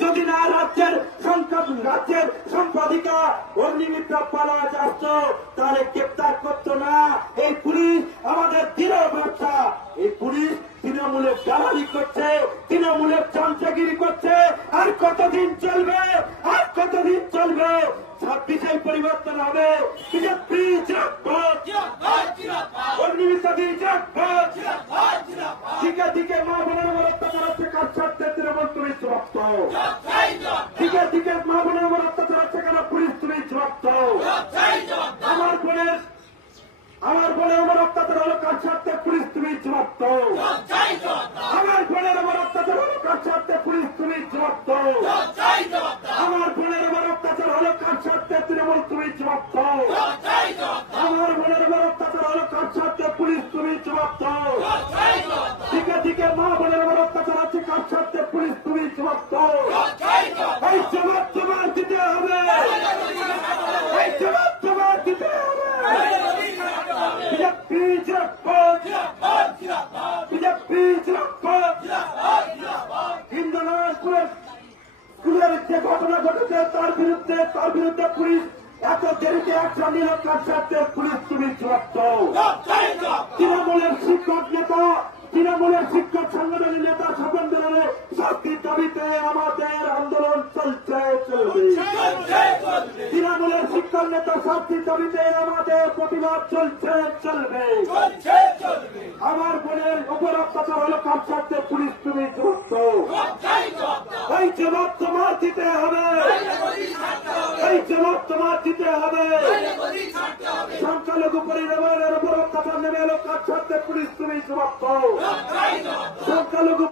যদি না রাজ্যের সম্পাদিকা অগ্নিমিত্রা পালাজ আসতো তাহলে গ্রেপ্তার করতো না। এই পুলিশ আমাদের দৃঢ় ব্যবসা। এই পুলিশ তৃণমূলের দালালি করছে, তৃণমূলের চামচাগিরি করছে। আর কতদিন চলবে? আর কতদিন চলবে? 26-এ পরিবর্তন হবে। বিজেপি জিন্দাবাদ, অগ্নিমিত্রা জিন্দাবাদ। দিকে দিকে মা বোনের উপর অত্যাচার হচ্ছে, কাজ ছাড়তে তৃণমূল পুলিশ জবাব দাও। দিকে দিকে মা বোনের উপর অত্যাচার হচ্ছে, কেন পুলিশ তুমি জবাব দাও। আমার বোনের উপর অত্যাচার হলো, কাজ ছাড়তে পুলিশ তুমি জবাব দাও। আমার বোনের উপর অত্যাচার হলো, কাজ ছাড়তে পুলিশ তুমি জবাব দাও। আমার বোনের উপর অত্যাচার হলো, কাজ ছাড়তে তৃণমূল তুমি জবাব দাও। আমার বোনের উপর অত্যাচার হলো, কাজ ছাড়তে পুলিশ তুমি জবাব দাও। দিকে দিকে মা বোনের উপর অত্যাচার আছে, কাজ ছাড়তে পুলিশ তুমি জবাব দাও। এই জবাব তোমার দিতে হবে, এই জবাব তোমার দিতে হবে। বিজেপি জিন্দাবাদ, বিজেপি জিন্দাবাদ। ইন্দ্রনাথপুরের স্কুলের যে ঘটনা ঘটেছে তার বিরুদ্ধে পুলিশ এত দেরিতে অ্যাকশন নিল, কাজ ছাড়তে পুলিশ তুমি জবাব দাও। তৃণমূলের সংগঠনের নেতা স্বতন্ত্র শাস্তির দাবিতে আমাদের আন্দোলন চলছে, চলবে। তৃণমূলের শিক্ষক নেতা শাস্তির দাবিতে আমাদের প্রতিবাদ চলছে, চলবে। আমার বোনের উপর অত্যাচার হলো, কাজ ছাড়তে পুলিশ তুমি জবাব দাও। এই জবাব তোমার দিতে হবে, এই জবাব তোমার দিতে হবে। সংখ্যালঘু পরিবারের উপর অত্যাচার নেমে এলো, কাজ ছাড়তে পুলিশ তুমি জবাব দাও। সংখ্যালঘু